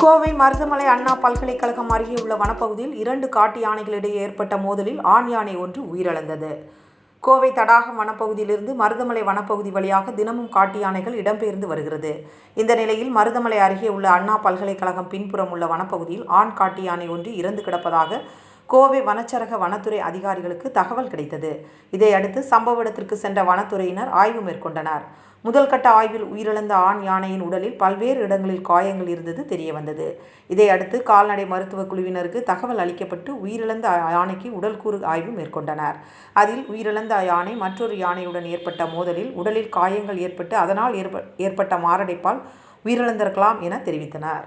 கோவை மருதமலை அண்ணா பல்கலைக்கழகம் அருகே உள்ள வனப்பகுதியில் இரண்டு காட்டு யானைகளிடையே ஏற்பட்ட மோதலில் ஆண் யானை ஒன்று உயிரிழந்தது. கோவை தடாகம் வனப்பகுதியிலிருந்து மருதமலை வனப்பகுதி வழியாக தினமும் காட்டு யானைகள் இடம்பெயர்ந்து வருகிறது. இந்த நிலையில் மருதமலை அருகே உள்ள அண்ணா பல்கலைக்கழகம் பின்புறம் உள்ள வனப்பகுதியில் ஆண் காட்டு யானை ஒன்று இறந்து கிடப்பதாக கோவை வனச்சரக வனத்துறை அதிகாரிகளுக்கு தகவல் கிடைத்தது. இதையடுத்து சம்பவ இடத்திற்கு சென்ற வனத்துறையினர் ஆய்வு மேற்கொண்டனர். முதல்கட்ட ஆய்வில் உயிரிழந்த ஆண் யானையின் உடலில் பல்வேறு இடங்களில் காயங்கள் இருந்தது தெரியவந்தது. இதையடுத்து கால்நடை மருத்துவ குழுவினருக்கு தகவல் அளிக்கப்பட்டு உயிரிழந்த யானைக்கு உடல்கூறு ஆய்வு மேற்கொண்டனர். அதில் உயிரிழந்த யானை மற்றொரு யானையுடன் ஏற்பட்ட மோதலில் உடலில் காயங்கள் ஏற்பட்டு அதனால் ஏற்ப ஏற்பட்ட மாரடைப்பால் உயிரிழந்திருக்கலாம் என தெரிவித்தனர்.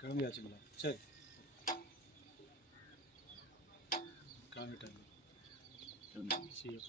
கிளம்பியாச்சுங்களா சரி கிளம்பிட்டாங்க See you.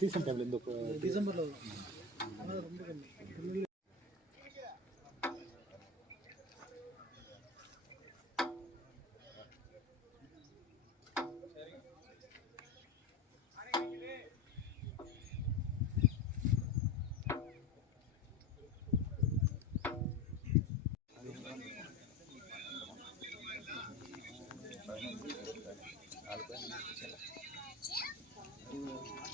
சீசன் டைம்ல இந்த ரொம்ப கம்மி Thank you.